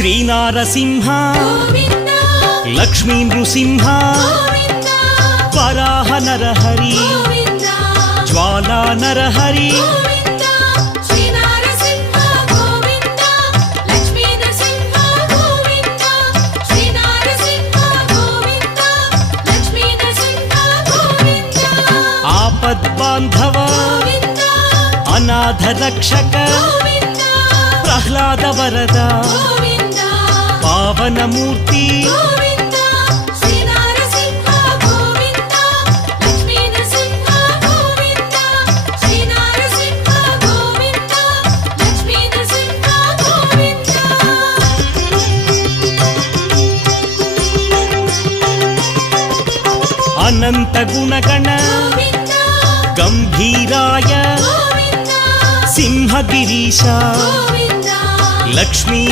శ్రీనారసింహ గోవింద లక్ష్మీ నృసింహ గోవింద వరాహ నరహరి గోవింద జ్వాలా నరహరి గోవింద శ్రీ నరసింహ గోవింద లక్ష్మీ నరసింహ గోవింద శ్రీ నరసింహ గోవింద లక్ష్మీ నరసింహ గోవింద ఆపద్బాంధవ గోవింద అనాథ రక్షక గోవింద ప్రహ్లాద వరద గోవింద పావనమూర్తి గోవింద శ్రీ నరసింహ గోవింద లక్ష్మీ నరసింహ గోవింద శ్రీ నరసింహ గోవింద లక్ష్మీ నరసింహ గోవింద అనంత గుణగణ గోవింద గంభీరాయ గోవింద సింహగిరీశ గోవింద లక్ష్మీ